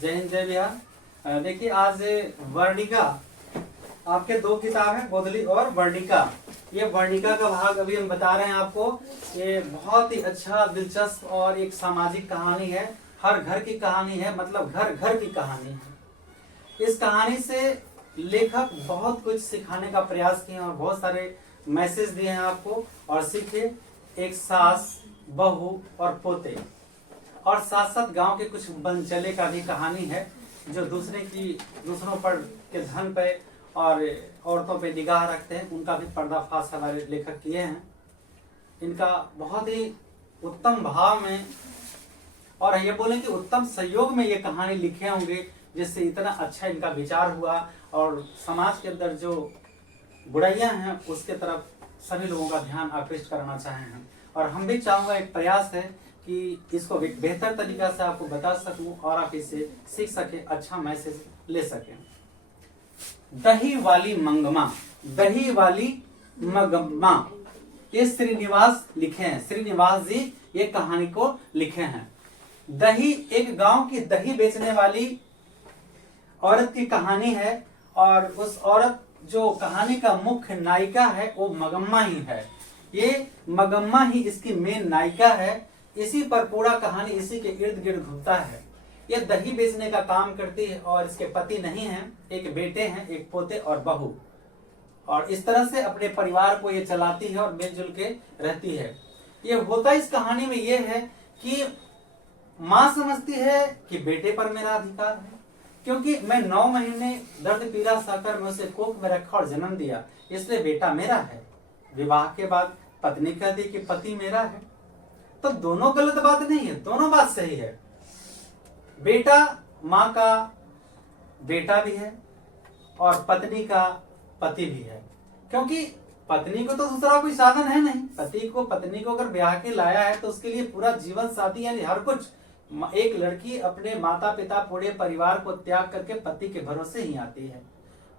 जय हिंद जय बिहार। देखिए आज वर्णिका, आपके दो किताब है, गोधली और वर्णिका। ये वर्णिका का भाग अभी हम बता रहे हैं आपको। ये बहुत ही अच्छा, दिलचस्प और एक सामाजिक कहानी है। हर घर की कहानी है, मतलब घर घर की कहानी है। इस कहानी से लेखक बहुत कुछ सिखाने का प्रयास किए और बहुत सारे मैसेज दिए हैं आपको। और सीखे एक सास, बहू और पोते, और साथ साथ गांव के कुछ बनचले का भी कहानी है, जो दूसरों पर के धन पे और औरतों पे निगाह रखते हैं। उनका भी पर्दाफाश हमारे लेखक किए हैं। इनका बहुत ही उत्तम भाव में और ये बोले कि उत्तम सहयोग में ये कहानी लिखे होंगे, जिससे इतना अच्छा इनका विचार हुआ और समाज के अंदर जो बुराइयां हैं उसके तरफ सभी लोगों का ध्यान आकृष्ट करना चाहे हैं। और हम भी चाहूंगा, एक प्रयास है कि इसको बेहतर तरीका से आपको बता सकूं और आप इसे सीख सके, अच्छा मैसेज ले सके। दही वाली मंगमा, दही वाली मंगमा, ये श्रीनिवास लिखे हैं। श्रीनिवास जी ये कहानी को लिखे हैं। दही, एक गांव की दही बेचने वाली औरत की कहानी है। और उस औरत जो कहानी का मुख्य नायिका है वो मगम्मा ही है। ये मगम्मा ही इसकी मेन नायिका है। इसी पर पूरा कहानी इसी के इर्द गिर्द घूमता है। ये दही बेचने का काम करती है और इसके पति नहीं हैं, एक बेटे हैं, एक पोते और बहू। और इस तरह से अपने परिवार को ये चलाती है और मिलजुल के रहती है। ये होता इस कहानी में ये है कि माँ समझती है कि बेटे पर मेरा अधिकार है, क्योंकि मैं 9 महीने दर्द पीड़ा सहकर मैं उसे कोख में रखा और जन्म दिया, इसलिए बेटा मेरा है। विवाह के बाद पत्नी कहती कि पति मेरा है। तो दोनों गलत बात नहीं है, दोनों बात सही है। बेटा माँ का बेटा भी है और पत्नी का पति भी है, क्योंकि पत्नी को तो दूसरा कोई साधन है नहीं। पत्नी को अगर ब्याह के लाया है तो उसके लिए पूरा जीवन साथी यानी हर कुछ। एक लड़की अपने माता पिता पूरे परिवार को त्याग करके पति के भरोसे ही आती है।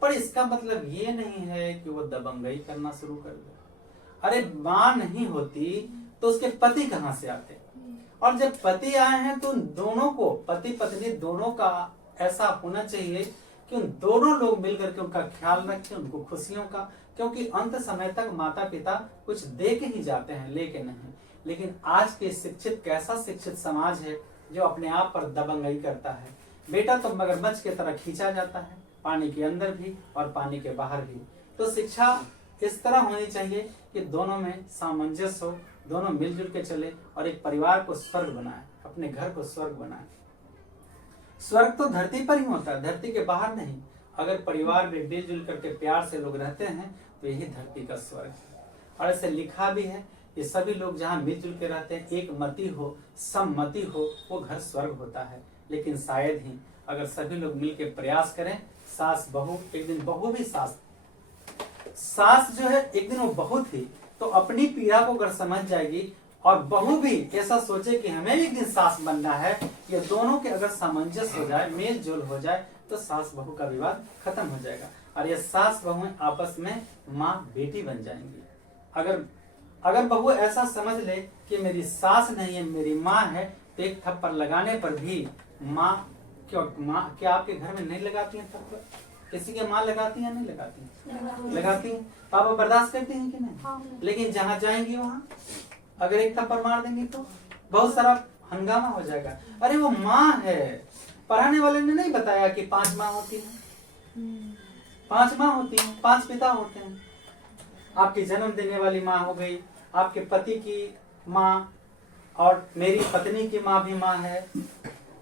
पर इसका मतलब ये नहीं है कि वो दबंगई करना शुरू कर दे। अरे माँ नहीं होती तो उसके पति कहाँ से आते? और जब पति आए हैं तो उन दोनों को, पति पत्नी दोनों का ऐसा होना चाहिए कि उन दोनों लोग मिलकर के उनका ख्याल रखें, उनको खुशियों का। क्योंकि अंत समय तक माता पिता कुछ दे के ही जाते हैं, लेके नहीं। लेकिन आज के शिक्षित, कैसा शिक्षित समाज है जो अपने आप पर दबंगई करता है। बेटा तो मगरमच्छ की तरह खींचा जाता है, पानी के अंदर भी और पानी के बाहर भी। तो शिक्षा इस तरह होनी चाहिए कि दोनों में सामंजस्य हो, दोनों मिलजुल के चले और एक परिवार को स्वर्ग बनाए, अपने घर को स्वर्ग बनाए। स्वर्ग तो धरती पर ही होता है, धरती के बाहर नहीं। अगर परिवार में मिलजुल करके प्यार से लोग रहते हैं तो यही धरती का स्वर्ग है। और ऐसे लिखा भी है कि सभी लोग जहाँ मिलजुल के रहते हैं, एक मति हो, सम्मति हो, वो घर स्वर्ग होता है। लेकिन शायद ही अगर सभी लोग मिलकर प्रयास करें, सास बहू, एक दिन बहू भी सास जो है एक दिन वो बहू थी, तो अपनी पीड़ा को अगर समझ जाएगी और बहू भी ऐसा सोचे कि हमें एक दिन सास बनना है, ये दोनों के अगर सामंजस्य हो जाए, मेल जोल हो जाए, तो सास बहू का विवाद खत्म हो जाएगा। और ये सास बहू आपस में माँ बेटी बन जाएंगी। अगर बहू ऐसा समझ ले कि मेरी सास नहीं है, मेरी माँ है, तो एक थप्पड़ लगाने पर भी माँ, क्या आपके घर में नहीं लगाती है थप्पड़? किसी के माँ लगाती है, नहीं लगाती? लगाती है। पापा बर्दाश्त करते हैं कि नहीं? हाँ। लेकिन जहाँ जाएंगी वहाँ अगर एक थप्पड़ मार देंगी तो बहुत सारा हंगामा हो जाएगा। अरे वो माँ है। पढ़ाने वाले ने नहीं बताया कि 5 माँ होती है, 5 माँ होती है, 5 पिता होते हैं। आपकी जन्म देने वाली माँ हो गई, आपके पति की माँ, और मेरी पत्नी की माँ भी माँ है,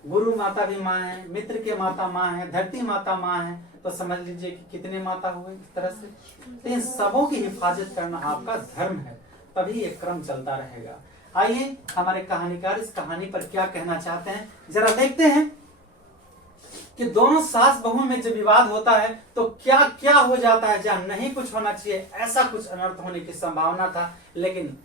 गुरु माता भी माँ है, मित्र के माता माँ है, धरती माता माँ है। तो समझ लीजिए कि कितने माता हुए इस तरह से। तो इन सबों की हिफाजत करना आपका धर्म है, तभी ये क्रम चलता रहेगा। आइए हमारे कहानीकार इस कहानी पर क्या कहना चाहते हैं, जरा देखते हैं कि दोनों सास बहू में जब विवाद होता है तो क्या क्या हो जाता है। जहाँ नहीं कुछ होना चाहिए, ऐसा कुछ अनर्थ होने की संभावना था, लेकिन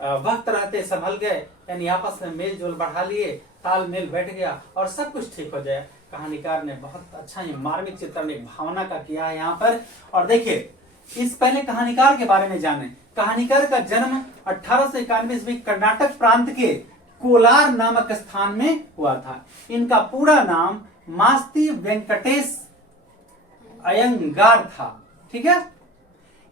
वक्त रहते संभल गए, यानी आपस में मेल जोल बढ़ा लिए, तालमेल बैठ गया और सब कुछ ठीक हो जाए। कहानीकार ने बहुत अच्छा ही मार्मिक चित्रण, एक भावना का किया है यहाँ पर। और देखिए, इस पहले कहानीकार के बारे में जाने। कहानीकार का जन्म 1891 ईस्वी कर्नाटक प्रांत के कोलार नामक स्थान में हुआ था। इनका पूरा नाम मास्ती वेंकटेश अयंगार था। ठीक है,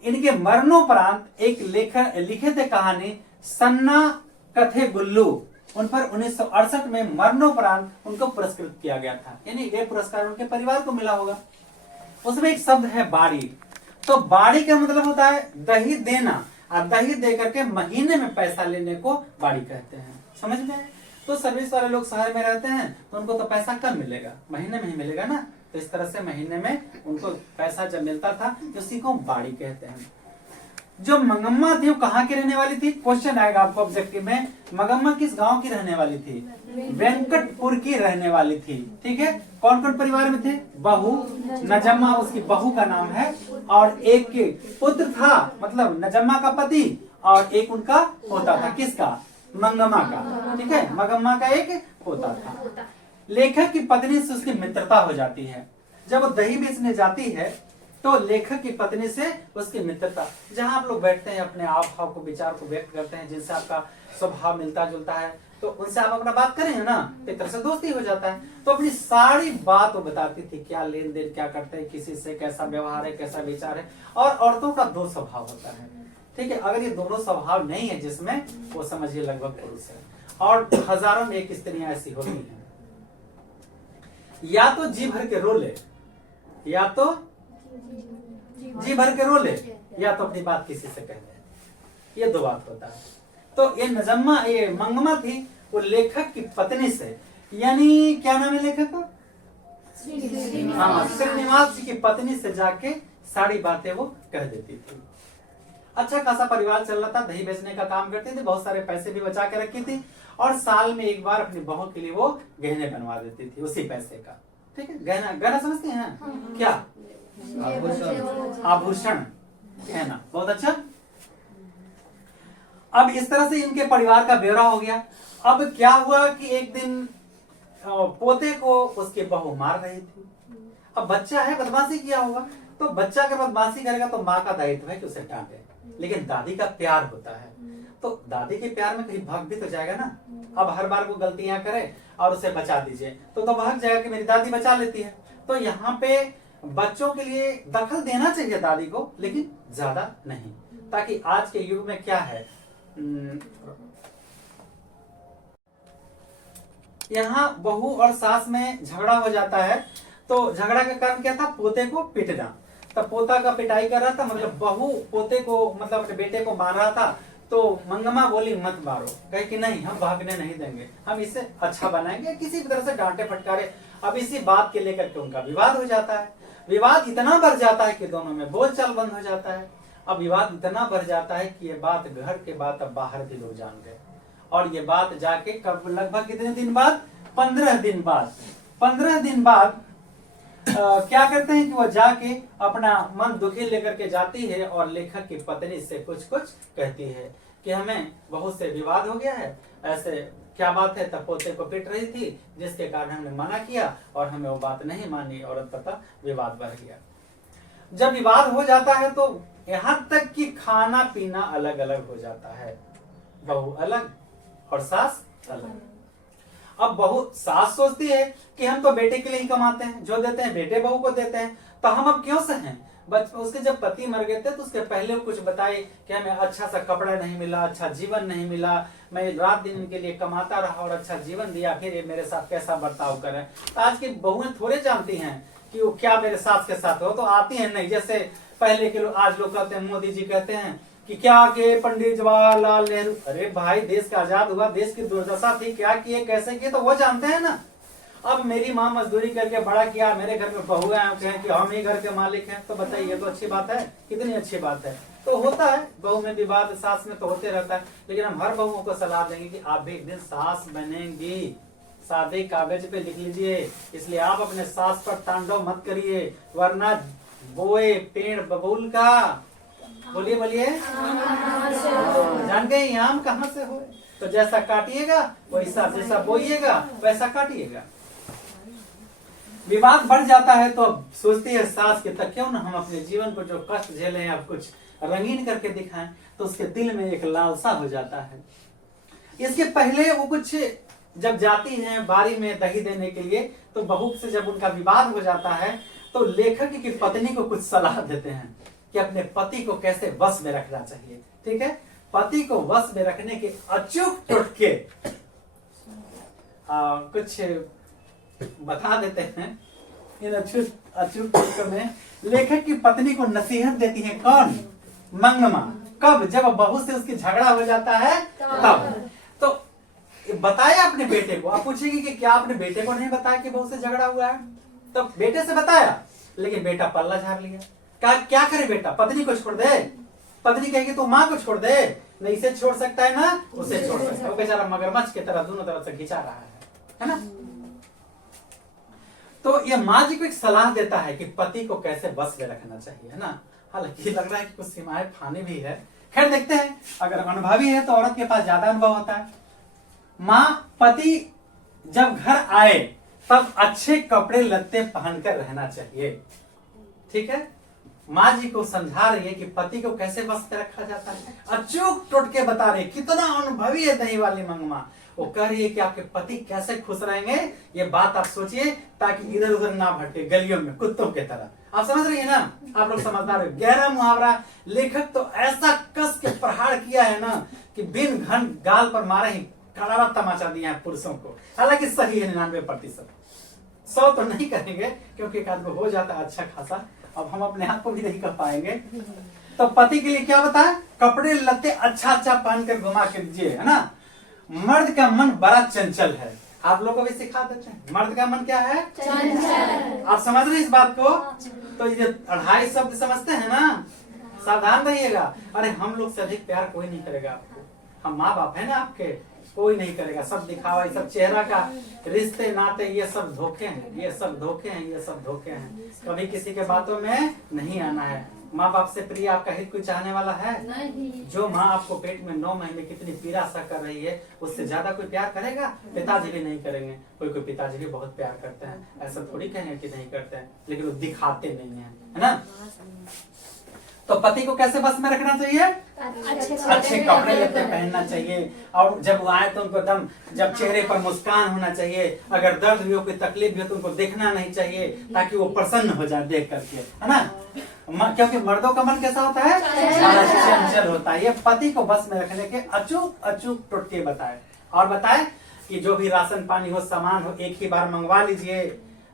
इनके मरणोपरांत एक लेखक लिखे थे कहानी सन्ना कथे गुल्लू, उन पर 1968 में मरणोपरांत उनको पुरस्कृत किया गया था, यानी ये पुरस्कार उनके परिवार को मिला होगा। उसमें एक शब्द है बाड़ी। तो बाड़ी का मतलब होता है दही देना, और दही दे करके महीने में पैसा लेने को बाड़ी कहते हैं। समझ में? तो सर्विस वाले लोग शहर में रहते हैं तो उनको तो पैसा कब मिलेगा, महीने में ही मिलेगा ना। तो इस तरह से महीने में उनको पैसा जब मिलता था तो उसी को बाड़ी कहते हैं। जो मंगम्मा थी वो कहाँ की रहने वाली थी? क्वेश्चन आएगा आपको ऑब्जेक्टिव में, मंगम्मा किस गांव की रहने वाली थी? वेंकटपुर की रहने वाली थी। ठीक है, कौन कौन परिवार में थे? बहू, नजम्मा उसकी बहू का नाम है, और एक पुत्र था, मतलब नजम्मा का पति, और एक उनका पोता था। किसका? मंगम्मा का। ठीक है, मंगम्मा का एक पोता था। लेखक की पत्नी से उसकी मित्रता हो जाती है। जब वो दही बेचने जाती है तो लेखक की पत्नी से उसकी मित्रता, जहां आप लोग बैठते हैं अपने आप भाव को, विचार को व्यक्त करते हैं, जिनसे आपका स्वभाव मिलता जुलता है, तो उनसे आप अपना बात करेंगे ना, एक तरह से दोस्ती हो जाता है। तो अपनी सारी बात वो बताती थी, क्या लेन देन क्या करते हैं, किसी से कैसा व्यवहार है, कैसा विचार है। और औरतों का दो स्वभाव होता है। ठीक है, अगर ये दोनों स्वभाव नहीं है जिसमें, वो समझिए लगभग पुरुष है। और हजारों में एक स्त्रियां ऐसी होती हैं, या तो जी भर के रो ले, या तो जी भर के रो ले, या तो अपनी बात किसी से कह दे। ये दो बात होता है। तो ये नजम्मा, ये मंगमा थी, वो लेखक की पत्नी से, यानी क्या नाम है लेखक का? हाँ, श्रीनिवास जी की पत्नी से जाके सारी बातें वो कह देती थी। अच्छा खासा परिवार चल रहा था, दही बेचने का काम करती थी, बहुत सारे पैसे भी बचा के रखी थी, और साल में एक बार अपनी बहू के लिए वो गहने बनवा देती थी उसी पैसे का। ठीक है, गहना, गहना समझते हैं? क्या? आभूषण, गहना। बहुत अच्छा। अब इस तरह से इनके परिवार का ब्यौरा हो गया। अब क्या हुआ कि एक दिन पोते को उसकी बहू मार रही थी। अब बच्चा है, बदमाशी किया होगा, तो बच्चा अगर बदमाशी करेगा तो माँ का दायित्व है कि उसे डांटे, लेकिन दादी का प्यार होता है, तो दादी के प्यार में कहीं भाग भी तो जाएगा ना। अब हर बार वो गलतियां करे और उसे बचा दीजिए तो भाग जाएगा कि मेरी दादी बचा लेती है। तो यहाँ पे बच्चों के लिए दखल देना चाहिए दादी को, लेकिन ज्यादा नहीं, ताकि आज के युग में क्या है, यहाँ बहू और सास में झगड़ा हो जाता है। तो झगड़ा का कारण क्या था? पोते को पीटना। तब पोता का पिटाई कर रहा था, मतलब बहू पोते को, मतलब अपने बेटे को मार रहा था। तो मंगमा बोली मत मारो, कहे कि नहीं हम भागने नहीं देंगे, हम इसे अच्छा बनाएंगे, किसी भी तरह से डांटे फटकारे। अब इसी बात के लेकर के उनका विवाद हो जाता है। विवाद इतना बढ़ जाता है कि दोनों में बोलचाल बंद हो जाता है। अब विवाद इतना बढ़ जाता है कि ये बात घर के बाद अब बाहर भी लोग जान गए, और ये बात जाके कब, लगभग कितने दिन बाद? 15 दिन बाद। 15 दिन बाद क्या करते हैं कि वो जाके अपना मन दुखी लेकर के जाती है और लेखक की पत्नी से कुछ कुछ कहती है कि हमें बहुत से विवाद हो गया है, ऐसे क्या बात है? तब पोते को पीट रही थी, जिसके कारण हमने मना किया और हमें वो बात नहीं मानी, और पता विवाद बढ़ गया। जब विवाद हो जाता है तो यहाँ तक कि खाना पीना अलग अलग हो जाता है, बहू अलग और सास अलग। अब बहू, सास सोचती है कि हम तो बेटे के लिए ही कमाते हैं, जो देते हैं बेटे बहू को देते हैं, तो हम अब क्यों सहें? उसके जब पति मर गए थे तो उसके पहले कुछ बताए कि हमें अच्छा सा कपड़ा नहीं मिला, अच्छा जीवन नहीं मिला, मैं रात दिन इनके लिए कमाता रहा और अच्छा जीवन दिया, फिर ये मेरे साथ कैसा बर्ताव करें। तो आज की बहुएं थोड़े जानती हैं कि वो क्या मेरे सास के साथ हो, तो आती है नहीं। जैसे पहले के लोग, आज लोग कहते हैं, मोदी जी कहते हैं कि क्या किए पंडित जवाहरलाल नेहरू। अरे भाई, देश का आजाद हुआ, देश की दुर्दशा थी, क्या किए कैसे किए तो वो जानते हैं ना। अब मेरी माँ मजदूरी करके बड़ा किया, मेरे घर में बहुएं हैं कि हम ही घर के मालिक हैं, तो बताइए तो अच्छी बात है? कितनी अच्छी बात है। तो होता है बहू में विवाद, सास में तो होते रहता है, लेकिन हम हर बहुओं को सलाह देंगे कि आप भी एक दिन सास बनेंगी, सादे कागज पे लिख लीजिए। इसलिए आप अपने सास पर तांडव मत करिए, वरना बोए पेड़ बबूल का, बोलिए बोलिए, जान गए आम कहाँ से हो। तो जैसा काटिएगा वैसा, जैसा बोइएगा वैसा काटिएगा। विवाद बढ़ जाता है तो अब सोचती है सास के, तक क्यों ना हम अपने जीवन को जो कष्ट झेले हैं अब कुछ रंगीन करके दिखाएं। तो उसके दिल में एक लालसा हो जाता है। इसके पहले वो कुछ जब जाती हैं बारी में दही देने के लिए, तो बहू से जब उनका विवाद हो जाता है तो लेखक की पत्नी को कुछ सलाह देते हैं कि अपने पति को कैसे वश में रखना चाहिए। ठीक है, पति को वश में रखने के अचूक टोटके कुछ बता देते हैं। इन अचूक टोटकों में लेखक की पत्नी को नसीहत देती है कौन? मंगमा। कब? जब बहू से उसकी झगड़ा हो जाता है तब। तो बताया अपने बेटे को। आप पूछेगी कि क्या आपने बेटे को नहीं बताया कि बहू से झगड़ा हुआ है? तो बेटे से बताया, लेकिन बेटा पल्ला झाड़ लिया। क्या करे बेटा? पत्नी को छोड़ दे। पत्नी कहेगी तो माँ को छोड़ दे, नहीं इसे छोड़ सकता है ना उसे छोड़ सकता है। वो बेचारा मगरमच्छ की तरह दोनों तरफ से खिंचा रहा है ना। तो ये माँ जी को एक सलाह देता है कि पति को कैसे बस में रखना चाहिए, है ना। हालांकि लग रहा है कि कुछ सीमाएं फानी भी है। खैर देखते हैं, अगर अनुभवी है तो औरत के पास ज्यादा अनुभव होता है। माँ, पति जब घर आए तब अच्छे कपड़े लत्ते पहनकर रहना चाहिए। ठीक है, माँ जी को समझा रही है कि पति को कैसे बस में रखा जाता है। अचूक टोटके बता रही है। कितना अनुभवी है दही वाली मंगमा। वो कह रही है कि आपके पति कैसे खुश रहेंगे, ये बात आप सोचिए, ताकि इधर उधर ना भटके गलियों में कुत्तों की तरह। आप समझ रही है ना? आप लोग समझदार हो। गहरा मुहावरा। लेखक तो ऐसा कस के प्रहार किया है ना कि बिन घन गाल पर मारे ही करारा तमाचा दिया है पुरुषों को। हालांकि सही है 99%। 100 तो नहीं करेंगे क्योंकि एक आदमी हो जाता है अच्छा खासा। अब हम अपने आप को भी नहीं कर पाएंगे। तो पति के लिए क्या बताया? कपड़े लत्ते अच्छा अच्छा पहन कर घुमा के दीजिए, है ना। मर्द का मन बड़ा चंचल है। आप लोगों को भी सिखा देते हैं, मर्द का मन क्या है? चंचल। आप समझ रहे हैं इस बात को? तो ये 2.5 शब्द समझते हैं ना, सावधान रहिएगा। अरे हम लोग से अधिक प्यार कोई नहीं करेगा आपको। हम माँ बाप है ना आपके, कोई नहीं करेगा। सब दिखावा, ये सब चेहरा का रिश्ते नाते, ये सब धोखे हैं, ये सब धोखे हैं, ये सब धोखे हैं। कभी किसी के बातों में नहीं आना है। माँ बाप से प्रिय आपका हित कोई चाहने वाला है? नहीं। जो माँ आपको पेट में 9 महीने कितनी पीड़ा सा कर रही है, उससे ज्यादा कोई प्यार करेगा? पिताजी भी नहीं करेंगे। कोई कोई पिताजी भी बहुत प्यार करते हैं, ऐसा थोड़ी कहेंगे कि नहीं करते हैं, लेकिन वो दिखाते नहीं है ना। तो पति को कैसे बस में रखना चाहिए? अच्छे कपड़े लत्ते पहनना चाहिए। और जब वो आए तो उनको दम, जब चेहरे पर मुस्कान होना चाहिए। अगर दर्द भी हो, कोई तकलीफ भी हो तो उनको देखना नहीं चाहिए, ताकि वो प्रसन्न हो जाए देख करके, है ना। क्योंकि मर्दों का मन कैसा होता है? चंचल होता है। ये पति को बस में रखने के अचूक अचूक टोटके बताए। और बताए कि जो भी राशन पानी हो, सामान हो, एक ही बार मंगवा लीजिए,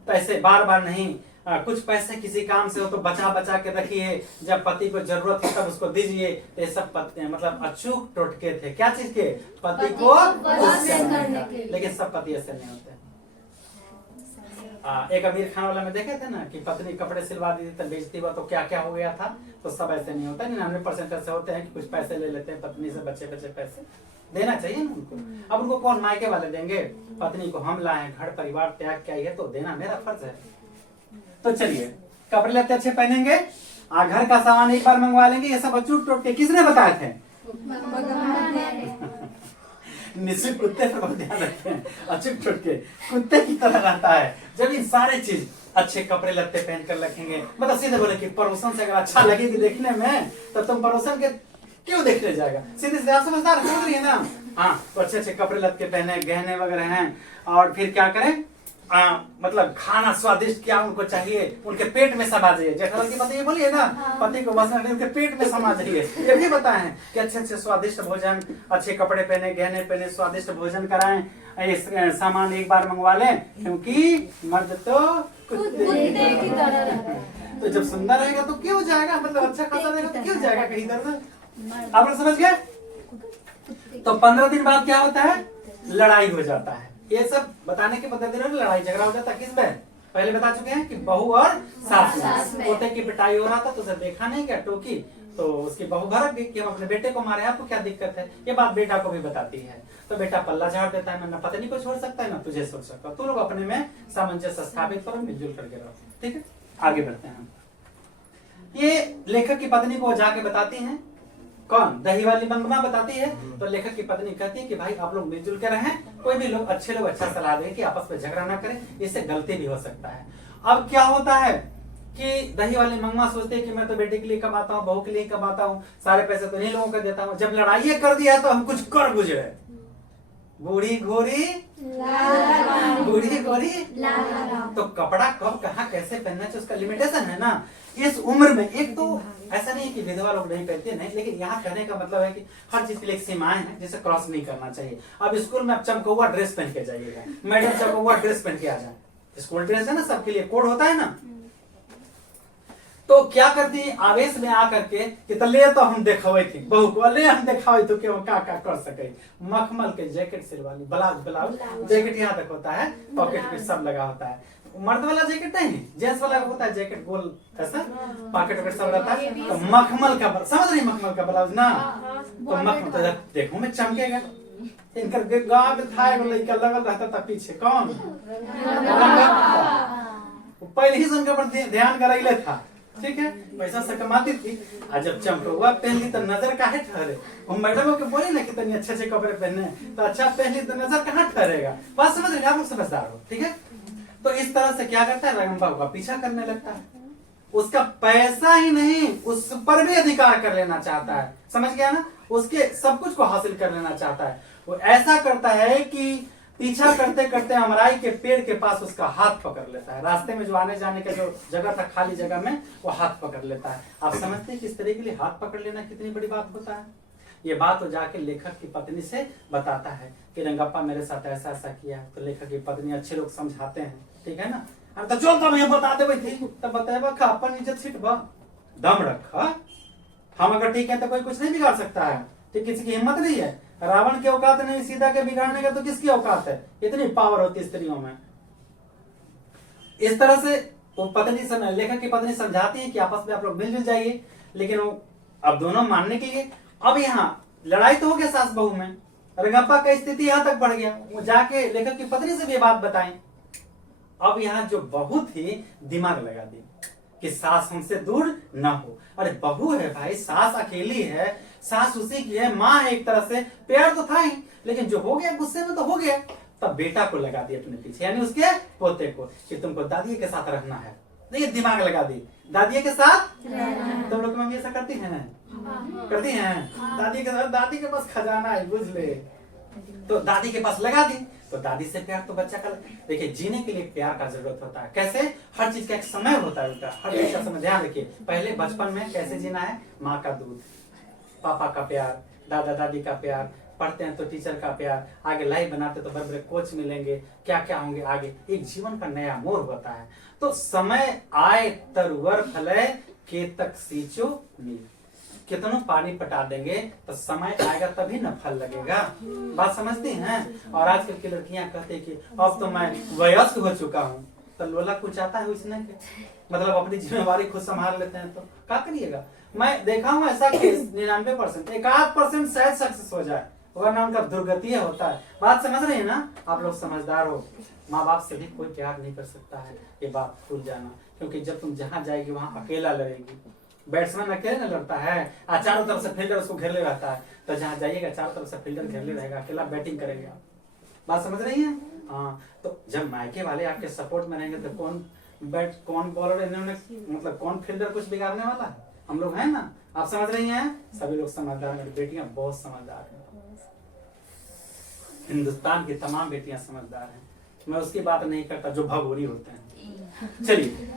पैसे बार बार नहीं। कुछ पैसे किसी काम से हो तो बचा बचा के रखिए, जब पति को जरूरत हो तब उसको दीजिए। ये सब मतलब अचूक टोटके थे। क्या चीज के? पति को खुश करने के। लेकिन सब पति ऐसे नहीं होते। एक अमीर खान वाला में देखे थे ना कि पत्नी कपड़े सिलवा दी थी, बेचती हुआ तो क्या क्या हो गया था। तो सब ऐसे नहीं होता। 99% ऐसे होते हैं कि कुछ पैसे ले लेते हैं पत्नी से, बच्चे पैसे देना चाहिए ना उनको। अब उनको कौन मायके वाले देंगे? पत्नी को हम लाए, घर परिवार त्याग के आई है, तो देना मेरा फर्ज है। तो चलिए, कपड़े लत्ते अच्छे पहनेंगे, घर का सामान एक बार मंगवा लेंगे। ये सब अचूक टोटके किसने बताए थे? निश्चित कुत्ते पर बहुत ध्यान रखते हैं। अचूक टोटके कुत्ते की तरह रहता है। जब इन सारे चीज अच्छे कपड़े लत्ते पहन कर रखेंगे, मतलब सीधे बोले कि पड़ोसन से अगर अच्छा लगेगी देखने में तो तुम पड़ोसन के क्यों देखने जाएगा? सीधे से आप समझदार समझ रही है ना। हाँ, तो अच्छे अच्छे कपड़े लत्ते पहने, गहने वगैरह हैं। और फिर क्या करें? मतलब खाना स्वादिष्ट क्या उनको चाहिए, उनके पेट में समा जाइए। जेठालाल की पति ये बोलिए ना, पति को बस उनके पेट में समा जाइए। ये भी बताएं कि अच्छे अच्छे स्वादिष्ट भोजन, अच्छे कपड़े पहने, गहने पहने, स्वादिष्ट भोजन कराएं। सामान एक बार मंगवा लें, क्योंकि मर्द तो कुत्ते की तरह। तो जब सुंदर रहेगा तो क्यों जाएगा? मतलब अच्छा खासा रहेगा तो क्यों जाएगा कहीं इधर? आप लोग समझ गए? तो 15 दिन बाद क्या होता है? लड़ाई हो जाता है। ये सब बताने के 15 दिनों में लड़ाई झगड़ा हो जाता है। किस में? पहले बता चुके हैं कि बहू और सास में। पोते की पिटाई हो रहा था तो उसे देखा नहीं क्या, टोकी तो उसकी बहू भड़क गई कि हम अपने बेटे को मारे, आपको क्या दिक्कत है। ये बात बेटा को भी बताती है। तो बेटा पल्ला झाड़ देता है, ना पत्नी को छोड़ सकता है ना तुझे छोड़ सकता। तो लोग अपने में सामंजस्य स्थापित करो, मिलजुल करके रहो। ठीक है, आगे बढ़ते हैं। ये लेखक की पत्नी को जाके बताती है। कौन? दही वाली मंगमा बताती है। तो लेखक की पत्नी कहती है कि भाई आप लोग मिलजुल के रहें, कोई भी लोग अच्छे लोग अच्छा सलाह दें कि आपस में झगड़ा ना करें, इससे गलती भी हो सकता है। अब क्या होता है कि दही वाली मंगमा सोचती है कि मैं तो बेटे के लिए कमाता हूँ, बहू के लिए कमाता हूँ, सारे पैसे तो इन्हीं लोगों को देता हूँ। जब लड़ाई कर दिया तो हम कुछ कर गुजरे। बूढ़ी घोड़ी बूढ़ी गोरी तो कपड़ा कब कहाँ कैसे पहनना चाहिए उसका लिमिटेशन है ना। इस उम्र में एक तो ऐसा नहीं है कि विधवा लोग नहीं पहनते नहीं, लेकिन यहाँ कहने का मतलब है कि हर चीज के लिए एक सीमाएं हैं जिसे क्रॉस नहीं करना चाहिए। अब स्कूल में आप चमकौआ ड्रेस पहन के जाइएगा, मैडम चमकौआ ड्रेस पहन के आ जाए, स्कूल ड्रेस है ना, सबके लिए कोड होता है ना। तो क्या करती है आवेश में आकर के कि तो ले तो हम देखावे थी बहू को, ले हम देखावे तो क्या का कर सके। मखमल के जैकेट सिलवानी, ब्लाउज जैकेट यहाँ तक होता है, पॉकेट पे सब लगा होता है। मर्द वाला जैकेट नहीं, जेंट्स वाला होता है जैकेट गोल ऐसा, पॉकेट वॉकेट सब रहता है। तो मखमल का, समझ रही मखमल का ब्लाउज ना, तो मखमल तो देखो में चमकेगा। इनकर गांव में था एगो लड़का लगल रहता था पीछे, कौन पहले ही उनके ऊपर ध्यान करैले था, ठीक है, पैसा से कमाती थी। और जब चमकौआ पहन ली तो नजर काहे ठहरे। हम मैडम को बोले ना कितने अच्छे अच्छे कपड़े पहने, तो अच्छा पहन ली तो नजर कहाँ ठहरेगा। बात समझ रहे, आप लोग समझदार हो, ठीक है। तो इस तरह से क्या करता है, रंगम बाबू का पीछा करने लगता है। उसका पैसा ही नहीं, उस पर भी अधिकार कर लेना चाहता है, समझ गया ना, उसके सब कुछ को हासिल कर लेना चाहता है। वो ऐसा करता है कि पीछा करते करते अमराई के पेड़ के पास उसका हाथ पकड़ लेता है। रास्ते में जो आने जाने का जो जगह था, खाली जगह में वो हाथ पकड़ लेता है। आप समझते हैं कि इस तरह के लिए हाथ पकड़ लेना कितनी बड़ी बात होता है। ये बात तो जाके लेखक की पत्नी से बताता है कि रंगप्पा मेरे साथ ऐसा ऐसा किया। तो लेखक की पत्नी, अच्छे लोग समझाते हैं, ठीक है ना। अरे तो चल तब बता दे थी, तब बताएगा खा अपन इज्जत सीट बा, दम रखा। हम अगर ठीक है तो कोई कुछ नहीं बिगाड़ सकता है, ठीक, किसी की हिम्मत नहीं है। रावण की औकात नहीं सीता के बिगाड़ने का, तो किसकी औकात है। इतनी पावर होती है स्त्रियों में। इस तरह से वो पत्नी, लेखक की पत्नी समझाती है कि आपस में आप लोग मिलजुल जाइए, लेकिन वो अब दोनों मानने के लिए। अब यहाँ लड़ाई तो हो गया सास बहू में, रंगप्पा का स्थिति यहाँ तक बढ़ गया, वो जाके लेखक की पत्नी से भी बात बताएं। अब यहाँ जो बहू थी दिमाग लगा दी कि सास हमसे दूर न हो। अरे बहू है भाई, सास अकेली है, सास उसी की है, माँ है एक तरह से, प्यार तो था ही, लेकिन जो हो गया गुस्से में तो हो गया। तब बेटा को लगा दिया अपने पीछे, यानी उसके पोते को, कि तुमको दादी के साथ रहना है। देखिए दिमाग लगा दी, दादी के साथ। तुम लोग मम्मी ऐसा करती हैं, करती हैं, दादी के साथ, दादी के पास खजाना है, बुझ ले, तो दादी के पास लगा दी। तो दादी से प्यार तो बच्चा का, देखिए जीने के लिए प्यार का जरूरत होता है। कैसे, हर चीज का एक समय होता है उनका, हर चीज का समय। ध्यान रखिए, पहले बचपन में कैसे जीना है, माँ का दूध, पापा का प्यार, दादा दादी का प्यार, पढ़ते हैं तो टीचर का प्यार, आगे लाइफ बनाते तो बड़े बड़े कोच मिलेंगे, क्या क्या होंगे आगे, एक जीवन का नया मोड़ होता है। तो समय आए तरुवर फले केतक सींचो नीर, कितना पानी पटा देंगे तो समय आएगा तभी न फल लगेगा। बात समझती हैं। और आजकल की लड़कियां कहते हैं कि अब तो मैं वयस्क हो चुका हूँ, तो लोला कुछ आता है उसने के, मतलब अपनी जिम्मेवारी खुद संभाल लेते हैं, तो क्या करिएगा। मैं देखा हूँ ऐसा केस 99%, 1-8% शायद सक्सेस हो जाए, वरना उनका दुर्गति होता है। बात समझ रहे हैं ना, आप लोग समझदार हो। माँ बाप से भी कोई प्यार नहीं कर सकता है, ये बात भूल जाना, क्योंकि जब तुम जहाँ जाएगी वहाँ अकेला लड़ेगी। बैट्समैन अकेले न लड़ता है, चारों तरफ से फील्डर उसको घेरले रहता है, तो जहाँ जाइएगा चारों तरफ से फील्डर घेरले रहेगा, अकेला बैटिंग करेगा। बात समझ रही है। हाँ, तो जब मायके वाले आपके सपोर्ट में रहेंगे तो कौन बॉलर, इन्होंने मतलब कौन फील्डर कुछ बिगाड़ने वाला है, हम लोग हैं ना। आप समझ रही हैं, सभी लोग समझदार, मेरी बेटियां बहुत समझदार हैं, हिंदुस्तान की तमाम बेटियां समझदार हैं। मैं उसकी बात नहीं करता जो भगोरी होते हैं। चलिए,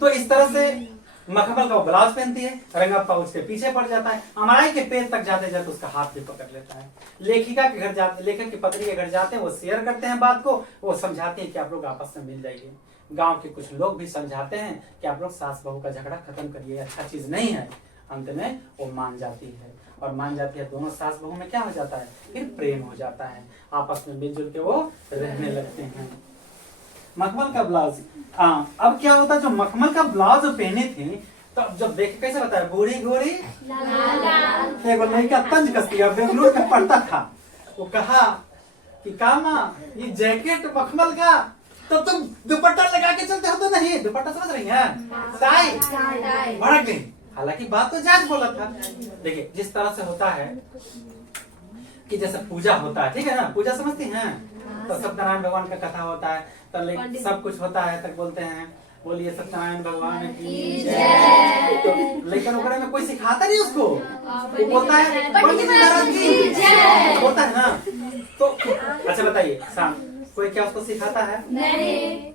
तो इस तरह से मखमल का ब्लाउज पहनती है, रंगप्पा उसके पीछे पड़ जाता है, अमराई के पेड़ तक जाते जाते उसका हाथ भी पकड़ लेता है। लेखिका के घर जाते, लेखक की पत्नी के घर जाते हैं, वो शेयर करते हैं बात को, वो समझाते हैं कि आप लोग आपस में मिल जाइए। गांव के कुछ लोग भी समझाते हैं कि आप लोग सास बहू का झगड़ा खत्म करिए, अच्छा चीज नहीं है। अंत में वो मान जाती है, और मान जाती है, दोनों सास बहू में क्या हो जाता है, फिर प्रेम हो जाता है, आपस में मिलजुल के वो रहने लगते हैं। मखमल का ब्लाउज, अब क्या होता है, जो मखमल का ब्लाउज पहने थे, तो जब देखे कैसे बताया, बूढ़ी गोरी लड़का तंज कस दिया, बेंगलुरु में पढ़ता था, वो कहा कि कामा ये जैकेट मखमल का, तो तुम दुपट्टा लगा के चलते हो तो नहीं, दुपट्टा समझ रही हैं, टाई भड़क गई। हालांकि बात तो जायज बोला था। देखिए जिस तरह से होता है कि जैसे पूजा होता है, ठीक है ना, पूजा समझती हैं, तो सत्यनारायण भगवान का कथा होता है, तो सब कुछ होता है, तक बोलते हैं बोलिए सत्यनारायण भगवान की जय। तो लेकिन ओकरे में कोई सिखाता नहीं उसको, वो बोलता है पंडित महाराज की जय, बोलता है ना। तो अच्छा बताइए, कोई क्या उसको सिखाता है? नहीं।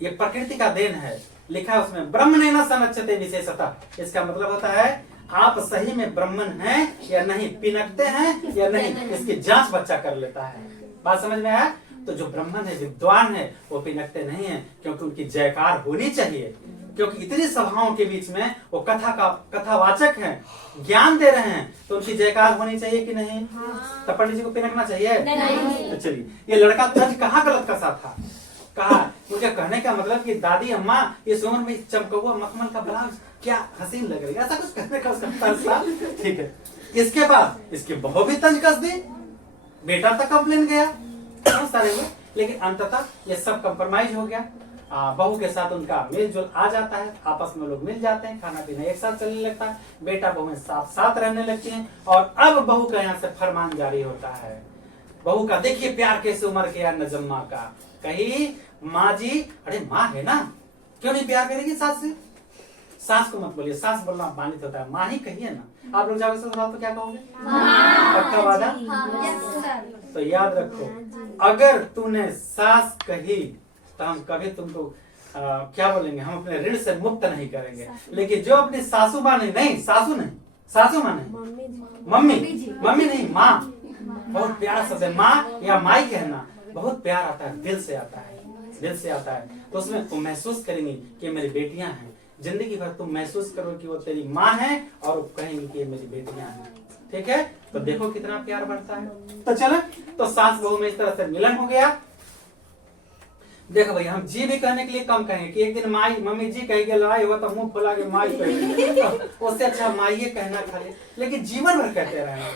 ये प्रकृति का देन है। लिखा है उसमें ब्रह्मणेन सनच्यते विशेषतः। इसका मतलब होता है आप सही में ब्राह्मण हैं या नहीं, पिनकते हैं या नहीं, इसकी जांच बच्चा कर लेता है। बात समझ में आया? तो जो ब्राह्मण है, विद्वान है, वो पिनकते नहीं है, क्योंकि उनकी जयकार होनी चाहिए। क्योंकि इतनी सभाओं के बीच में वो कथावाचक हैं, ज्ञान दे रहे हैं, तो उनकी जयकार होनी चाहिए कि नहीं? तो पंडित जी को पिनकना चाहिए? नहीं। तो चलिए, ये लड़का तंज कहाँ गलत कसा था? कहा मुझे कहने का मतलब कि दादी अम्मा इस उम्र में चमकौआ मखमल का ब्लाउज क्या हसीन लग रही है, ऐसा कुछ कहने का उसका तंज था। ठीक है, इसके बाद इसकी बहू भी तंज कस दी, बेटा तक कंप्लेन गया, बहुत सारे हुए, लेकिन अंततः ये सब कंप्रोमाइज हो गया। बहू के साथ उनका मेल जोल आ जाता है, आपस में लोग मिल जाते हैं, खाना पीना एक साथ चलने लगता है, बेटा बहू साथ साथ रहने लगती हैं। और अब बहू का यहाँ से फरमान जारी होता है। बहू का देखिए प्यार कैसे उमर गया नजम्मा का। कही माँ जी, अरे माँ है ना, क्यों नहीं प्यार करेगी सास से? सास को मत बोलिए, सास बोलना अपमानित होता है, माँ ही कहिए ना। आप लोग जाओगे ससुराल तो क्या कहोगे? पक्का वादा? तो याद रखो, अगर तूने सास कही तो हम कभी तुमको क्या बोलेंगे, हम अपने ऋण से मुक्त नहीं करेंगे। लेकिन जो अपनी सासू माँ नहीं, सासू नहीं, सासू माँ नहीं, मम्मी नहीं, माँ, बहुत प्यारा शब्द है। माँ या माई कहना बहुत प्यार आता है, दिल से आता है, दिल से आता है। तो उसमें तुम महसूस करेंगी कि मेरी बेटियां हैं। जिंदगी भर तुम महसूस करो कि वो तेरी माँ है और वो कहेंगी कि ये मेरी बेटियां हैं। ठीक है, तो देखो कितना प्यार बढ़ता है। तो चलो, तो सास बहू में इस तरह से मिलन हो गया। देखो भाई, हम जी भी कहने के लिए कम कहेंगे कि एक दिन माई मम्मी जी कही गए, लड़ाई हुआ तो मुंह फुला के माई कहेंगे, उससे अच्छा माइये कहना खाली, लेकिन जीवन भर कहते रहना।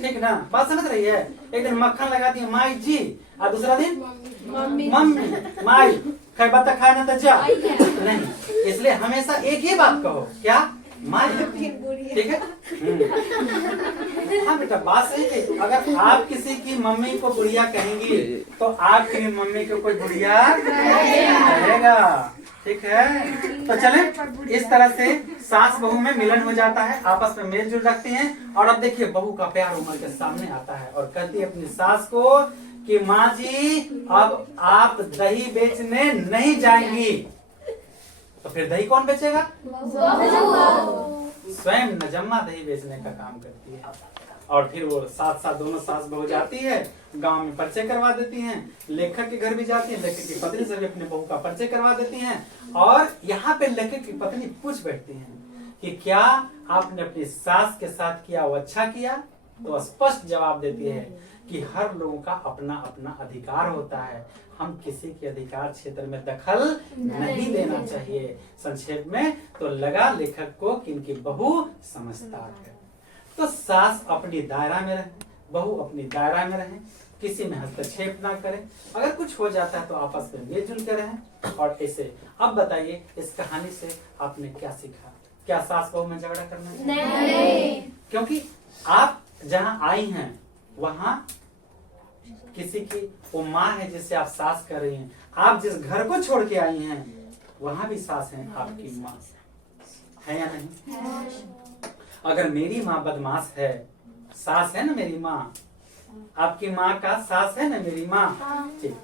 ठीक ना, बात समझ रही है? एक दिन मक्खन लगा दी माई जी, और दूसरा दिन मम्मी माई खैबा तक खाए ना तो जा नहीं। इसलिए हमेशा एक ही बात कहो, क्या? माई। ठीक है। हाँ बेटा, बात सही है। अगर आप किसी की मम्मी को बुढ़िया कहेंगी तो आपकी मम्मी को कोई बुढ़िया कहेगा। ठीक है, तो चले, इस तरह से सास बहू में मिलन हो जाता है, आपस में मेल जोल रखती हैं। और अब देखिए बहू का प्यार उमर के सामने आता है और कहती है अपनी सास को कि माँ जी, अब आप दही बेचने नहीं जाएंगी। तो फिर दही कौन बेचेगा? स्वयं नजम्मा दही बेचने का काम करती है। और फिर वो साथ साथ दोनों सास बहू जाती है, गांव में परिचय करवा देती हैं, लेखक के घर भी जाती है, लेखक की पत्नी से भी अपने बहू का परिचय करवा देती हैं। और यहाँ पे लेखक की पत्नी पूछ बैठती हैं कि क्या आपने अपनी सास के साथ किया वो अच्छा किया? तो स्पष्ट जवाब देती है कि हर लोगों का अपना अपना अधिकार होता है, हम किसी के अधिकार क्षेत्र में दखल नहीं देना चाहिए। संक्षेप में तो लगा लेखक को कि इनकी बहू समझदार है। तो सास अपनी दायरा में रहे, बहू अपनी दायरा में रहे, किसी में हस्तक्षेप ना करे, अगर कुछ हो जाता है तो आपस में मिलजुल कर रहें। और ऐसे अब बताइए, इस कहानी से आपने क्या सीखा? क्या सास बहू में झगड़ा करना चाहिए? नहीं। क्योंकि आप जहाँ आई हैं वहां किसी की वो माँ है जिससे आप सास कर रही हैं। आप जिस घर को छोड़ के आई हैं वहां भी सास है आपकी माँ, है या नहीं? अगर मेरी माँ बदमाश है, सास है ना मेरी माँ, आपकी माँ का सास है ना मेरी माँ। ठीक,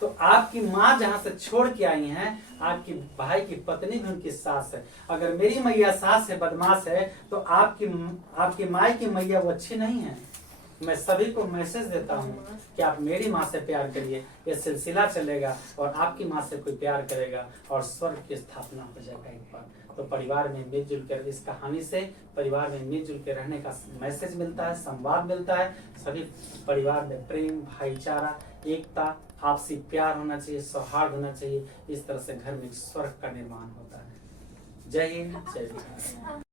तो आपकी माँ जहाँ से छोड़ के आई हैं, आपकी भाई की पत्नी भी उनकी सास है। अगर मेरी मैया सास है, बदमाश है, तो आपकी माँ की मैया वो अच्छी नहीं है। मैं सभी को मैसेज देता हूँ कि आप मेरी माँ से प्यार करिए, ये सिलसिला चलेगा और आपकी माँ से कोई प्यार करेगा और स्वर्ग की स्थापना हो जाएगा एक बार। तो परिवार में मिलजुल कर, इस कहानी से परिवार में मिलजुल के रहने का मैसेज मिलता है, संवाद मिलता है। सभी परिवार में प्रेम, भाईचारा, एकता, आपसी प्यार होना चाहिए, सौहार्द होना चाहिए। इस तरह से घर में स्वर्ग का निर्माण होता है। जय हिंद, जय भारत।